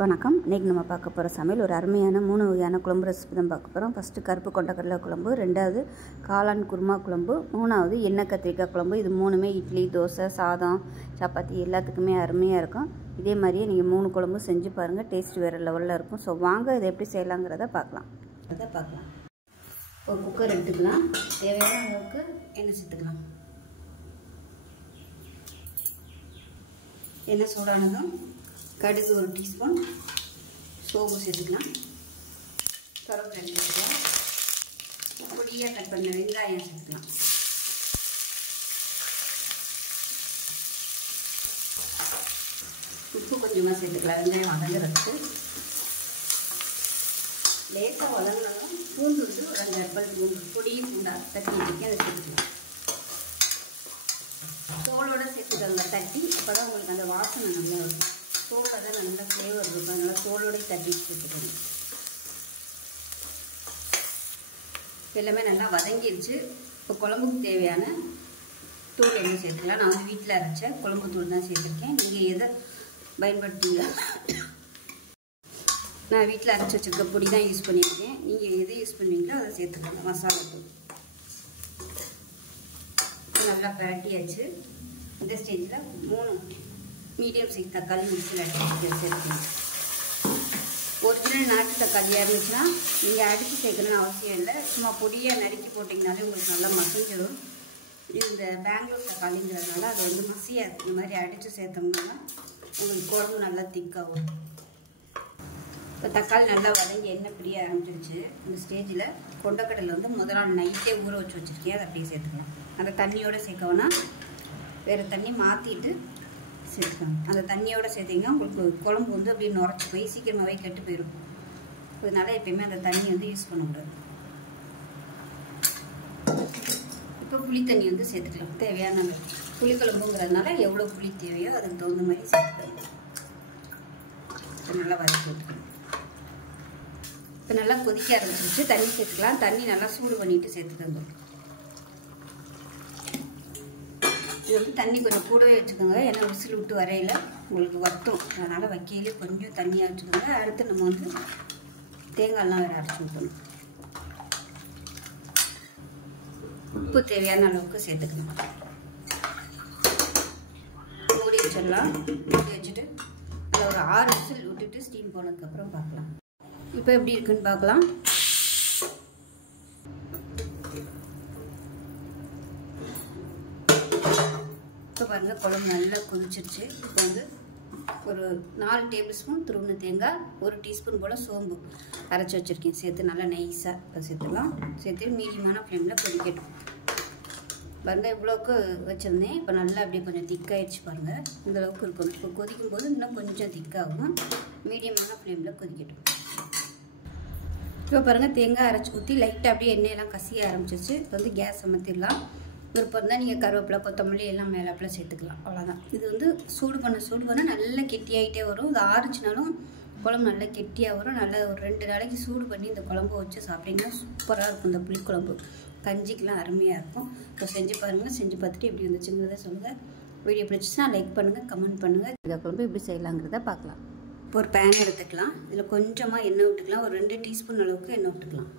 வணக்கம். இன்றைக்கி நம்ம பார்க்க போகிற சமையல் ஒரு அருமையான 3 வகையான குழம்பு ரெசிபி தான் பார்க்க போகிறோம். ஃபஸ்ட்டு கருப்பு கொண்டக்கடலை குழம்பு, 2வது காளான் குருமா குழம்பு, 3வது எண்ணெய் கத்திரிக்காய் குழம்பு. இது 3மே இட்லி, தோசை, சாதம், சப்பாத்தி எல்லாத்துக்குமே அருமையாக இருக்கும். இதே மாதிரியே நீங்கள் 3 குழம்பு செஞ்சு பாருங்கள், டேஸ்ட் வேறு லெவலில் இருக்கும். ஸோ வாங்க இதை எப்படி செய்யலாங்கிறத பார்க்கலாம். ஒரு குக்கர் எடுத்துக்கலாம். தேவையான அளவுக்கு எண்ணெய் சேர்த்துக்கலாம். எண்ணெய் சூடானதும் கடுகு 1 டீஸ்பூன், சோம்பு சேர்த்துக்கலாம், கருவேப்பிலை சேர்த்துக்கலாம், பொடியாக கட் பண்ண வெங்காயம் சேர்த்துக்கலாம். உப்பு கொஞ்சமாக சேர்த்துக்கலாம். வெங்காயம் வதங்குறதுக்கு லேசாக வதங்கினாலும் பூண்டு வந்து ஒரு 2 அப்பல் பூண்டு பொடியும் பூண்டாக தட்டி வச்சுக்கி அதை சேர்த்துக்கலாம். தோலோடு சேர்த்துக்கோங்க தட்டி, அப்போ தான் உங்களுக்கு அந்த வாசனை நல்லா இருக்கும். தோலோட தான் நல்லா ஃப்ளேவர் இருக்கும், அதனால் தோலோடய தட்டி சேர்த்துக்கணும். எல்லாமே நல்லா வதங்கிடுச்சு. இப்போ குழம்புக்கு தேவையான தூள் என்ன சேர்த்துக்கலாம். நான் வந்து வீட்டில் அரைச்ச குழம்பு தூள் தான் சேர்த்துருக்கேன். நீங்கள் எதை பயன்படுத்துங்க, நான் வீட்டில் அரைச்சி வச்சுருக்க பொடி தான் யூஸ் பண்ணியிருக்கேன். நீங்கள் எதை யூஸ் பண்ணுவீங்களோ அதை சேர்த்துக்கோங்க. மசாலா தூள் நல்லா பரட்டியாச்சு. இந்த ஸ்டேஜில் 3 மீடியம் சைஸ் தக்காளி மிக்ஸியில் அடிச்சு சேர்த்துக்கணும். ஒரிஜினல் நாட்டு தக்காளியாக இருந்துச்சுன்னா நீங்கள் அடித்து சேர்க்கணும்னு அவசியம் இல்லை. சும்மா பொடியாக நறுக்கி போட்டிங்கனாலே உங்களுக்கு நல்லா மசிஞ்சிடும். இந்த பெங்களூர் தக்காளிங்கிறதுனால அது வந்து மசியாது. இந்த மாதிரி அடித்து சேர்த்தோம்னா உங்களுக்கு குழம்பு நல்லா திக்காகும். இப்போ தக்காளி நல்லா வதங்கி எண்ணெய் பிரிய ஆரம்பிச்சிருச்சு. இந்த ஸ்டேஜில் கொண்டக்கடலை வந்து முதல் நாள் நைட்டே ஊற வச்சு வச்சுருக்கேன். அதை அப்படியே சேர்த்துக்கலாம். அந்த தண்ணியோடு சேர்க்கணும்னா வேறு தண்ணி மாற்றிட்டு சேர்த்துக்கணும். அந்த தண்ணியோடு சேர்த்திங்கன்னா உங்களுக்கு குழம்பு வந்து அப்படியே நுரைச்சி போய் சீக்கிரமாகவே கெட்டு போயிடும். அதனால எப்பயுமே அந்த தண்ணி வந்து யூஸ் பண்ண முடியாது. இப்போ புளி தண்ணி வந்து சேர்த்துக்கலாம். தேவையான புளிக்குழம்புங்கிறதுனால எவ்வளோ புளி தேவையோ அதுக்கு தகுந்த மாதிரி சேர்த்துக்கணும். நல்லா வதக்கி விட்டுக்கணும். இப்போ நல்லா கொதிக்க ஆரம்பிச்சிருச்சு. தண்ணி சேர்த்துக்கலாம். தண்ணி நல்லா சூடு பண்ணிவிட்டு சேர்த்துக்கோங்க. இது வந்து தண்ணி கொஞ்சம் கூடவே வச்சுக்கோங்க. ஏன்னா விசில் விட்டு வரையில் உங்களுக்கு வற்றும். அதனால் வைக்கையிலே கொஞ்சம் தண்ணியாக வச்சுக்கோங்க. அடுத்து நம்ம வந்து தேங்காயெலாம் வேறு அரைச்சி ஊற்றணும். உப்பு தேவையான அளவுக்கு சேர்த்துக்கணும். மூடி வச்சிடலாம். மூடி வச்சுட்டு அதில் ஒரு 6 விசில் விட்டுட்டு ஸ்டீம் போனதுக்கப்புறம் பார்க்கலாம். இப்போ எப்படி இருக்குன்னு பார்க்கலாம். இப்போ பாருங்கள், குழம்பு நல்லா கொதிச்சிருச்சு. இப்போ வந்து ஒரு 4 டேபிள் ஸ்பூன் துருவின தேங்காய், 1 டீஸ்பூன் போல் சோம்பு அரைச்சி வச்சுருக்கேன் சேர்த்து நல்லா நைஸாக இப்போ சேர்த்துக்கலாம். சேர்த்து மீடியமான ஃப்ளேமில் கொதிக்கட்டும். பாருங்கள், இவ்வளோக்கு வச்சுருந்தேன். இப்போ நல்லா அப்படியே கொஞ்சம் திக்காயிடுச்சு. பாருங்கள், இந்தளவுக்கு இருக்கணும். இப்போ கொதிக்கும் போது இன்னும் கொஞ்சம் திக்காகும். மீடியமான ஃப்ளேமில் கொதிக்கட்டும். இப்போ பாருங்கள், தேங்காய் அரைச்சி ஊற்றி லைட்டாக அப்படியே எண்ணெயெல்லாம் கசிய ஆரம்பிச்சிச்சு. இப்போ வந்து கேஸ் அமர்த்திடலாம். விருப்பம் இருந்தால் நீங்கள் கருவேப்பிலை, கொத்தமல்லி எல்லாம் மேலாப்பில் சேர்த்துக்கலாம். அவ்வளோதான். இது வந்து சூடு பண்ண நல்லா கெட்டியாகிட்டே வரும். இது ஆறுச்சுனாலும் குழம்பு நல்லா கெட்டியாக வரும். நல்லா ஒரு 2 நாளைக்கு சூடு பண்ணி இந்த குழம்பு வச்சு சாப்பிட்டிங்கன்னா சூப்பராக இருக்கும். இந்த புளிக்குழம்பு கஞ்சிக்கெலாம் அருமையாக இருக்கும். இப்போ செஞ்சு பாருங்கள். செஞ்சு பார்த்துட்டு எப்படி வந்துச்சுங்கிறத சொல்லுங்கள். வீடியோ பிடிச்சிச்சுன்னா லைக் பண்ணுங்கள், கமெண்ட் பண்ணுங்கள். இந்த குழம்பு எப்படி செய்யலாங்கிறத பார்க்கலாம். இப்போ ஒரு பேன் எடுத்துக்கலாம். இதில் கொஞ்சமாக எண்ணெய் விட்டுக்கலாம். ஒரு 2 டீஸ்பூன் அளவுக்கு எண்ணெய் விட்டுக்கலாம்.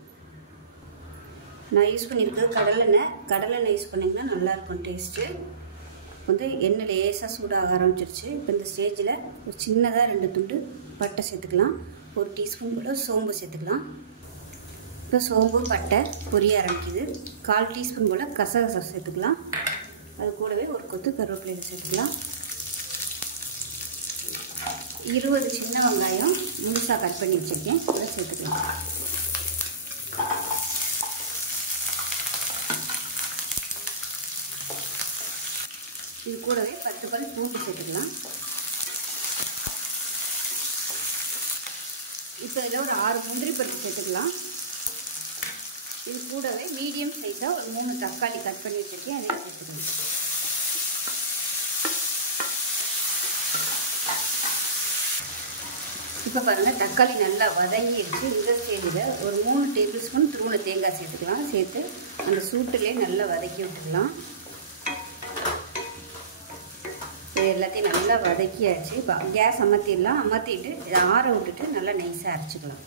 நான் யூஸ் பண்ணியிருக்கிறது கடலெண்ணெய் யூஸ் பண்ணிங்கன்னா நல்லாயிருக்கும் டேஸ்ட்டு. வந்து எண்ணெய் லேசாக சூடாக ஆரம்பிச்சிருச்சு. இப்போ இந்த ஸ்டேஜில் ஒரு சின்னதாக 2 துண்டு பட்டை சேர்த்துக்கலாம். 1 டீஸ்பூன் போல் சோம்பு சேர்த்துக்கலாம். இப்போ சோம்பு பட்டை பொரிய ஆரம்பிக்குது. 1/4 டீஸ்பூன் போல் கசகசம் சேர்த்துக்கலாம். அது கூடவே ஒரு கொத்து கருவேப்பிலை சேர்த்துக்கலாம். 20 சின்ன வெங்காயம் முழுசாக கட் பண்ணி வச்சுருக்கேன், அதை சேர்த்துக்கலாம். இது கூடவே 10 பல் பூண்டு சேர்த்துக்கலாம். இப்போ இதில் ஒரு 6 முந்திரி பருப்பு சேர்த்துக்கலாம். இது கூடவே மீடியம் சைஸாக ஒரு 3 தக்காளி கட் பண்ணி வச்சுருக்கேன், அதையும் சேர்த்துக்கலாம். இப்போ பாருங்கள், தக்காளி நல்லா வதங்கிடுச்சு. இந்த ஸ்டேஜில் ஒரு 3 டேபிள் ஸ்பூன் துருவின தேங்காய் சேர்த்துக்கலாம். சேர்த்து அந்த சூட்டிலே நல்லா வதக்கி விட்டுக்கலாம். எல்லாத்தையும் நல்லா வதக்கியாச்சு. இப்போ கேஸ் அமர்த்திடலாம். அமர்த்திட்டு இதை ஆற விட்டுட்டு நல்லா நைஸாக அரைச்சிக்கலாம்.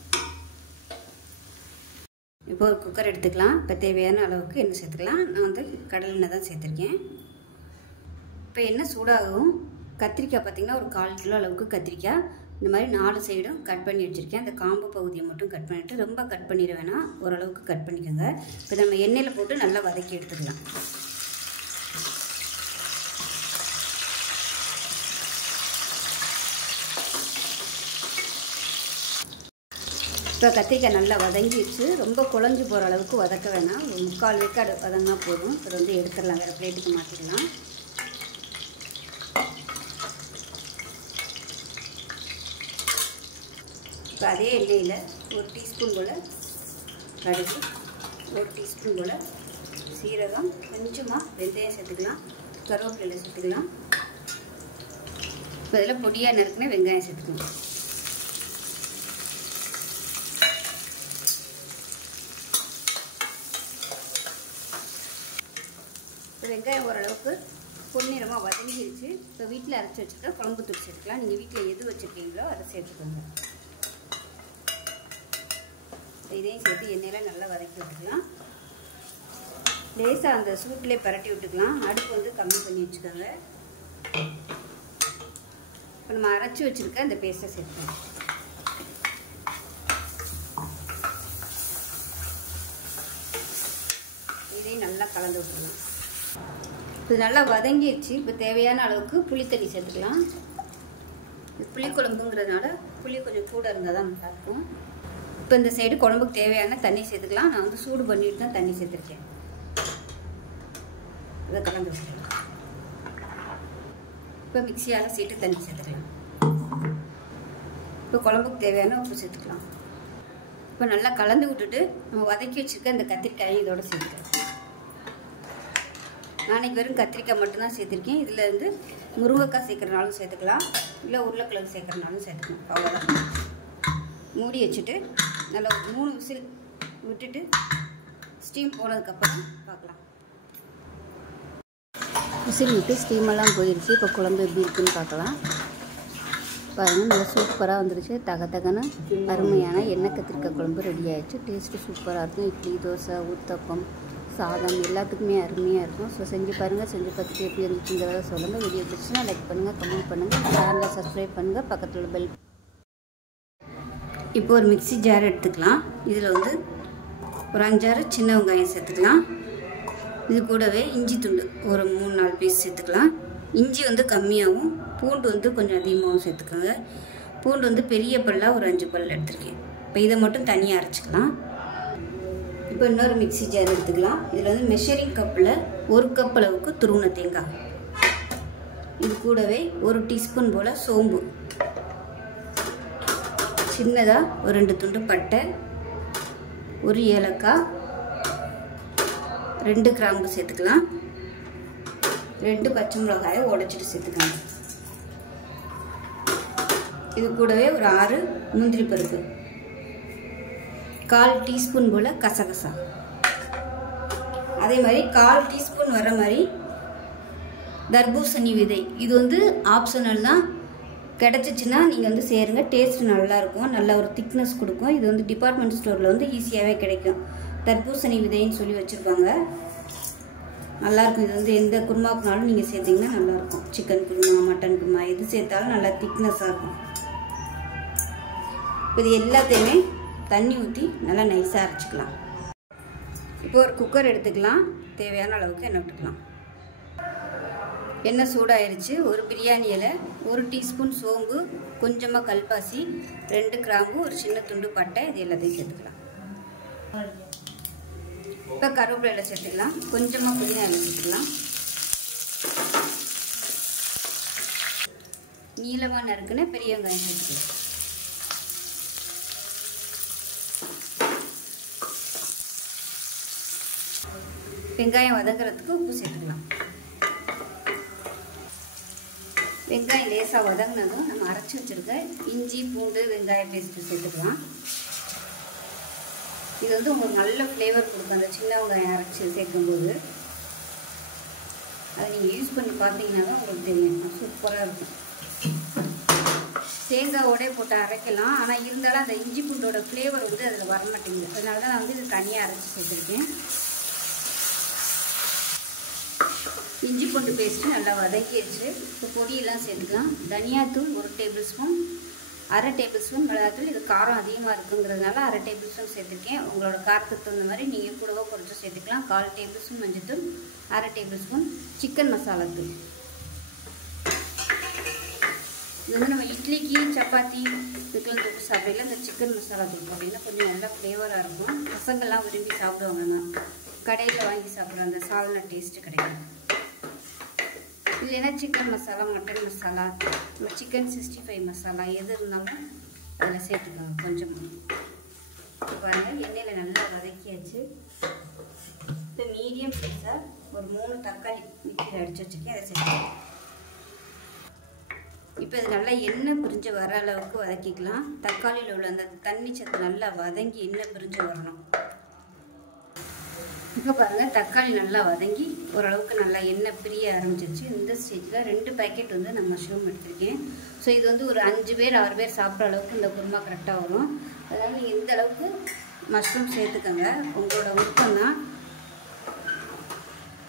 இப்போ ஒரு குக்கர் எடுத்துக்கலாம். இப்போ தேவையான அளவுக்கு எண்ணெய் சேர்த்துக்கலாம். நான் வந்து கடலை எண்ணெய் தான் சேர்த்துருக்கேன். இப்போ எண்ணெய் சூடாகவும் கத்திரிக்காய் பார்த்திங்கன்னா ஒரு 1/4 கிலோ அளவுக்கு கத்திரிக்காய் இந்த மாதிரி 4 சைடும் கட் பண்ணி வச்சுருக்கேன். அந்த காம்பு பகுதியை மட்டும் கட் பண்ணிவிட்டு, ரொம்ப கட் பண்ணிட வேணாம், ஓரளவுக்கு கட் பண்ணிக்கோங்க. இப்போ நம்ம எண்ணெயில் போட்டு நல்லா வதக்கி எடுத்துக்கலாம். இப்போ கத்திரிக்காய் நல்லா வதங்கிடுச்சு. ரொம்ப குழஞ்சி போகிற அளவுக்கு வதக்க வேணாம், ஒரு 3/4 வேக்காடு வதங்கினா போதும். இப்போ வந்து எடுத்துடலாம், வேறு பிளேட்டுக்கு மாற்றிடலாம். இப்போ அதே எண்ணெயில் 1 டீஸ்பூன் போல் கடுகு, 1 டீஸ்பூன் போல் சீரகம், கொஞ்சமாக வெந்தயம் சேர்த்துக்கலாம், கருவேப்பிலை சேர்த்துக்கலாம். இப்போ இதில் பொடியாக நறுக்குன வெங்காயம் சேர்த்துக்கலாம். வெங்காயம் ஓரளவுக்கு பொன்னிறமாக வதங்கிடுச்சு. இப்போ வீட்டில் அரைச்சி வச்சுருக்க குழம்பு தூள் சேர்த்துக்கலாம். நீங்கள் வீட்டில் எது வச்சுருக்கீங்களோ அதை சேர்த்துக்கோங்க. இதையும் சேர்த்து எண்ணெயில் நல்லா வதக்கி விட்டுக்கலாம். லேசாக அந்த சூட்டிலே பரட்டி விட்டுக்கலாம். அடுப்பு வந்து கம்மி பண்ணி வச்சுக்கோங்க. இப்போ நம்ம அரைச்சி வச்சுருக்க அந்த பேஸ்ட்டை சேர்த்துக்கலாம். இதையும் நல்லா கலந்து விட்டுக்கலாம். இது நல்லா வதங்கிடுச்சு. இப்போ தேவையான அளவுக்கு புளி தண்ணி சேர்த்துக்கலாம். புளிக்குழம்புங்கிறதுனால புளி கொஞ்சம் கூட இருந்தால் தான் நல்லாயிருக்கும். இப்போ இந்த சைடு குழம்புக்கு தேவையான தண்ணி சேர்த்துக்கலாம். நான் வந்து சூடு பண்ணிட்டு தான் தண்ணி சேர்த்துருக்கேன். இதை கலந்து வச்சுக்கலாம். இப்போ மிக்சியால் சீட்டு தண்ணி சேர்த்துக்கலாம். இப்போ குழம்புக்கு தேவையான உப்பு சேர்த்துக்கலாம். இப்போ நல்லா கலந்து விட்டுட்டு நம்ம வதக்கி வச்சுருக்க அந்த கத்திரிக்காயை இதோடு சேர்த்துக்கலாம். நாளைக்கு வெறும் கத்திரிக்காய் மட்டும்தான் சேர்த்துருக்கேன். இதில் வந்து முருங்கைக்காய் சேர்க்குறனாலும் சேர்த்துக்கலாம், இல்லை உருளைக்கிழங்கு சேர்க்குறனாலும் சேர்த்துக்கலாம். அவ்வளோதான். மூடி வச்சுட்டு நல்லா 3 விசில் விட்டுட்டு ஸ்டீம் போனதுக்கப்புறம் பார்க்கலாம். விசில் விட்டு ஸ்டீமெல்லாம் போயிடுச்சு. இப்போ குழம்பு எப்படி இருக்குன்னு பார்க்கலாம். பாருங்கள், நல்லா சூப்பராக வந்துருச்சு. தகன்னு அருமையான எண்ணெய் கத்திரிக்காய் குழம்பு ரெடி ஆகிடுச்சு. டேஸ்ட்டு சூப்பராக இருக்கும். இட்லி, தோசை, ஊத்தப்பம், சாதம் எல்லாத்துக்குமே அருமையாக இருக்கும். ஸோ செஞ்சு பாருங்கள். செஞ்சு பார்த்துட்டு எப்படி இருந்துச்சுங்கிறத சொல்லுங்கள். வீடியோ பிடிச்சுன்னா லைக் பண்ணுங்கள், கமெண்ட் பண்ணுங்கள், சேனலை சப்ஸ்கிரைப் பண்ணுங்கள், பக்கத்தில் பெல். இப்போ ஒரு மிக்ஸி ஜார் எடுத்துக்கலாம். இதில் வந்து ஒரு 5-6 சின்ன வெங்காயம் சேர்த்துக்கலாம். இது கூடவே இஞ்சி துண்டு ஒரு 3-4 பீஸ் சேர்த்துக்கலாம். இஞ்சி வந்து கம்மியாகவும் பூண்டு வந்து கொஞ்சம் அதிகமாகவும் சேர்த்துக்கோங்க. பூண்டு வந்து பெரிய பல்லாக ஒரு 5 பல் எடுத்துருக்கேன். இப்போ இதை மட்டும் தனியாக அரைச்சிக்கலாம். இப்போ இன்னொரு மிக்ஸி ஜார் எடுத்துக்கலாம். இதில் வந்து மெஷரிங் கப்பில் 1 கப் அளவுக்கு துருவின தேங்காய், இது கூடவே 1 டீஸ்பூன் போல் சோம்பு, சின்னதாக ஒரு 2 துண்டு பட்டை, 1 ஏலக்காய், 2 கிராம்பு சேர்த்துக்கலாம். 2 பச்சை மிளகாயை உடைச்சிட்டு சேர்த்துக்கலாம். இது கூடவே ஒரு 6 முந்திரி பருப்பு, 1/4 டீஸ்பூன் போல் கசகசா, அதே மாதிரி 1/4 டீஸ்பூன் வர மாதிரி தர்பூசணி விதை. இது வந்து ஆப்ஷனல் தான், கிடச்சிச்சின்னா நீங்கள் வந்து சேருங்க. டேஸ்ட் நல்லாயிருக்கும், நல்ல ஒரு திக்னஸ் கொடுக்கும். இது வந்து டிபார்ட்மெண்ட் ஸ்டோரில் வந்து ஈஸியாகவே கிடைக்கும். தர்பூசணி விதைன்னு சொல்லி வச்சுருப்பாங்க, நல்லாயிருக்கும். இது வந்து எந்த குருமாக்குனாலும் நீங்கள் சேர்த்திங்கன்னா நல்லாயிருக்கும். சிக்கன் குருமா, மட்டன் குருமா எது சேர்த்தாலும் நல்லா திக்னஸாக இருக்கும். இப்போ இது எல்லாத்தையுமே தண்ணி ஊற்றி நல்லா நைஸாக அரைச்சிக்கலாம். இப்போ ஒரு குக்கர் எடுத்துக்கலாம். தேவையான அளவுக்கு எண்ணெய் விட்டுக்கலாம். எண்ணெய் சூடாயிருச்சு. ஒரு பிரியாணி இலை, 1 டீஸ்பூன் சோம்பு, கொஞ்சமாக கல்பாசி, 2 கிராம்பு, ஒரு சின்ன துண்டு பட்டை, இது எல்லாத்தையும் சேர்த்துக்கலாம். இப்போ கருவேப்பிலை சேர்த்துக்கலாம். கொஞ்சமாக புதினா இலை சேர்த்துக்கலாம். நீளமாக நறுக்குன பெரிய வெங்காயம் சேர்த்துக்கலாம். வெங்காயம் வதங்குறதுக்கு உப்பு சேர்த்துக்கலாம். வெங்காயம் லேசாக வதங்கினதும் நம்ம அரைச்சி வச்சுருக்க இஞ்சி பூண்டு வெங்காய பேஸ்ட்டு சேர்த்துக்கலாம். இது வந்து உங்களுக்கு நல்ல ஃப்ளேவர் கொடுக்கும் அந்த சின்ன வெங்காயம் அரைச்சி சேர்க்கும்போது. அதை நீங்கள் யூஸ் பண்ணி பார்த்தீங்கன்னா தான் உங்களுக்கு தெரியும். சூப்பராக இருக்கும். தேங்காவோடே போட்டு அரைக்கலாம். ஆனால் இருந்தாலும் அந்த இஞ்சி பூண்டோட ஃப்ளேவர் வந்து அதில் வரமாட்டேங்குது. அதனால தான் நான் வந்து இது தனியாக அரைச்சி சேர்த்துருக்கேன். இஞ்சி பூண்டு பேஸ்ட்டு நல்லா வதக்கிடுச்சு. இப்போ பொடியெல்லாம் சேர்த்துக்கலாம். தனியாத்தூள் 1 டேபிள் ஸ்பூன், 1/2 டேபிள் ஸ்பூன் மிளகாத்தூள். இது காரம் அதிகமாக இருக்குங்கிறதுனால 1/2 டேபிள் ஸ்பூன் சேர்த்துருக்கேன். உங்களோட காரத்துக்கு தகுந்த மாதிரி நீங்கள் கூடவோ குறைச்சி சேர்த்துக்கலாம். 1/4 டேபிள் ஸ்பூன் மஞ்சத்தூள், 1/2 டேபிள் ஸ்பூன் சிக்கன் மசாலா தூள். இது வந்து நம்ம இட்லிக்கு சப்பாத்தி இதுக்கெல்லாம் தொட்டு சாப்பிடல இந்த சிக்கன் மசாலா தூள் போட்டிங்கன்னா கொஞ்சம் நல்லா ஃப்ளேவராக இருக்கும். பசங்கள்லாம் விரும்பி சாப்பிடுவாங்க. கடையில் வாங்கி சாப்பிட்ற அந்த சால்னா டேஸ்ட்டு கிடைக்கும். இல்லைன்னா chicken masala, mutton masala, chicken 65 masala எது இருந்தாலும் அதில் சேர்த்துக்கோங்க கொஞ்சமாக. பாருங்கள் எண்ணெயில் நல்லா வதக்கியாச்சு. இப்போ மீடியம் சைஸாக ஒரு 3 தக்காளி மிக்சியில் அடித்து வச்சுருக்கேன். அதை சேர்த்துக்கலாம். இப்போ இது நல்லா எண்ணெய் பிரிஞ்சு வர அளவுக்கு வதக்கிக்கலாம். தக்காளியில் உள்ள அந்த தண்ணி சத்து நல்லா வதங்கி எண்ணெய் பிரிஞ்சு வரணும். இப்போ பாருங்கள் தக்காளி நல்லா வதங்கி ஓரளவுக்கு நல்லா எண்ணெய் பிரிய ஆரம்பிச்சிருச்சு. இந்த ஸ்டேஜில் 2 பேக்கெட் வந்து நான் மஷ்ரூம் எடுத்திருக்கேன். ஸோ இது வந்து ஒரு 5 பேர் 6 பேர் சாப்பிட்ற அளவுக்கு இந்த குருமா கரெக்டாக வரும். அதனால் நீங்கள் இந்த அளவுக்கு மஷ்ரூம் சேர்த்துக்கோங்க. உங்களோட விருப்பம் தான்.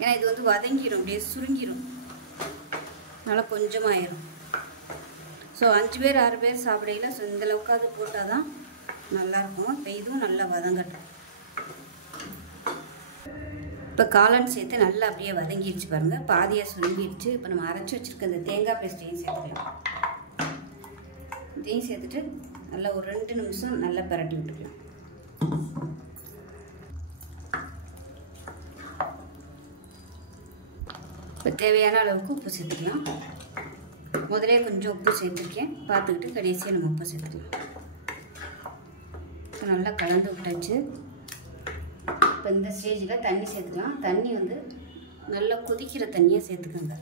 ஏன்னா இது வந்து வதங்கிடும், அப்படியே சுருங்கிடும், நல்லா கொஞ்சமாயிரும். ஸோ 5 பேர் 6 பேர் சாப்பிடையில ஸோ இந்தளவுக்காவது போட்டால் தான் நல்லாயிருக்கும். இப்போ இதுவும் நல்லா வதங்கட்டும். இப்போ காளான் சேர்த்து நல்லா அப்படியே வதங்கிடுச்சு பாருங்கள். பாதியாக சுருங்கிடுச்சு. இப்போ நம்ம அரைச்சி வச்சுருக்க இந்த தேங்காய் பேஸ்ட்டையும் சேர்த்துக்கலாம். இதையும் சேர்த்துட்டு நல்லா ஒரு 2 நிமிஷம் நல்லா பரட்டி விட்டுக்கலாம். இப்போ தேவையான அளவுக்கு உப்பு சேர்த்துக்கலாம். முதலே கொஞ்சம் உப்பு சேர்த்துருக்கேன். பார்த்துக்கிட்டு கடைசியாக நம்ம உப்பு சேர்த்துக்கலாம். இப்போ நல்லா கலந்து விட்டாச்சு. இப்போ இந்த ஸ்டேஜில் தண்ணி சேர்த்துக்கலாம். தண்ணி வந்து நல்லா கொதிக்கிற தண்ணியை சேர்த்துக்கோங்க.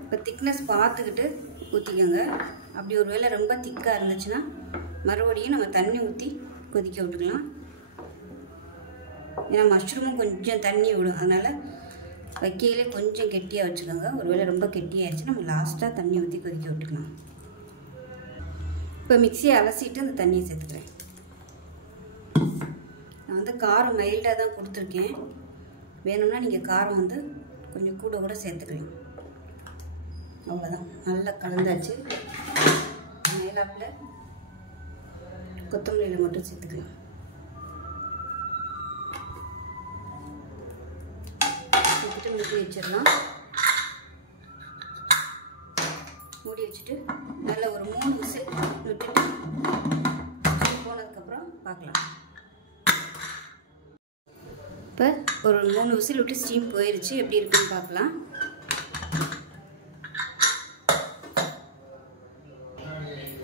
இப்போ திக்னஸ் பார்த்துக்கிட்டு ஊற்றிக்கோங்க. அப்படி ஒரு வேளை ரொம்ப திக்காக இருந்துச்சுன்னா மறுபடியும் நம்ம தண்ணி ஊற்றி கொதிக்க விட்டுக்கலாம். ஏன்னா மஷ்ரூமும் கொஞ்சம் தண்ணி விடும். அதனால் வைக்கையிலே கொஞ்சம் கெட்டியாக வச்சுக்கோங்க. ஒரு வேளை ரொம்ப கெட்டியாகிடுச்சு நம்ம லாஸ்ட்டாக தண்ணி ஊற்றி கொதிக்க விட்டுக்கலாம். இப்போ மிக்சியை அலசிட்டு அந்த தண்ணியை சேர்த்துக்கிறேன். நான் வந்து காரம் மைல்டாக தான் கொடுத்துருக்கேன். வேணும்னா நீங்கள் காரம் வந்து கொஞ்சம் கூட சேர்த்துக்கலாம். அவ்வளோதான். நல்லா கலந்தாச்சு. மேலாப்பில் கொத்தமல்லியில் மட்டும் சேர்த்துக்கலாம். சேர்த்துட்டு மூடி வச்சிடலாம். மூடி வச்சுட்டு நல்லா ஒரு 3 விசில் விட்டுட்டு போனதுக்கப்புறம் பார்க்கலாம். இப்போ ஒரு 3 விசில் விட்டு ஸ்டீம் போயிடுச்சு. எப்படி இருக்குன்னு பார்க்கலாம்.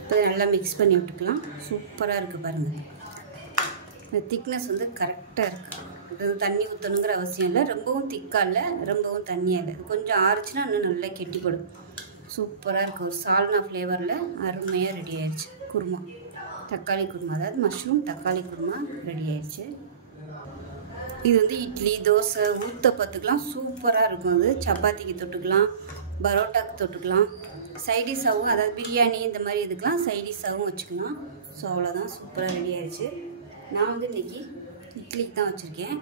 இப்போ நல்லா மிக்ஸ் பண்ணி விட்டுக்கலாம். சூப்பராக இருக்குது பாருங்கள். இந்த திக்னஸ் வந்து கரெக்டாக இருக்குது. இது தண்ணி ஊற்றணுங்கிற அவசியம் இல்லை. ரொம்பவும் திக்காக இல்லை, ரொம்பவும் தண்ணியாக இல்லை. கொஞ்சம் ஆறுச்சுன்னா இன்னும் நல்லா கெட்டிப்படும். சூப்பராக இருக்குது. ஒரு சால்னா ஃப்ளேவரில் அருமையாக ரெடி ஆயிடுச்சு குருமா. தக்காளி குருமா, அதாவது மஷ்ரூம் தக்காளி குருமா ரெடி ஆயிடுச்சு. இது வந்து இட்லி, தோசை, ஊத்தப்பத்துக்கெலாம் சூப்பராக இருக்கும். அது சப்பாத்திக்கு தொட்டுக்கலாம், பரோட்டாக்கு தொட்டுக்கலாம், சைடிஷாகவும், அதாவது பிரியாணி இந்த மாதிரி இதுக்கெலாம் சைடிஷாகவும் வச்சுக்கலாம். ஸோ அவ்வளோதான், சூப்பராக ரெடி ஆயிடுச்சு. நான் வந்து இன்றைக்கி இட்லிக்கு தான் வச்சுருக்கேன்.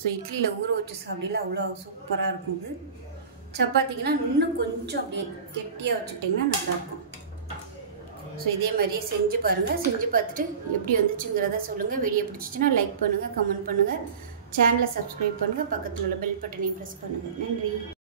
ஸோ இட்லியில் ஊற வச்சு சாப்பிடல அவ்வளோ சூப்பராக இருக்கும். இது சப்பாத்திக்குனா இன்னும் கொஞ்சம் அப்படியே கெட்டியாக வச்சுக்கிட்டிங்கன்னா நல்லாயிருக்கும். ஸோ இதே மாதிரியே செஞ்சு பாருங்கள். செஞ்சு பார்த்துட்டு எப்படி வந்துச்சுங்கிறத சொல்லுங்கள். வீடியோ பிடிச்சிச்சின்னா லைக் பண்ணுங்கள், கமெண்ட் பண்ணுங்கள், சேனலை சப்ஸ்கிரைப் பண்ணுங்கள், பக்கத்தில் உள்ள பெல் பட்டனையும் ப்ரெஸ் பண்ணுங்கள். நன்றி.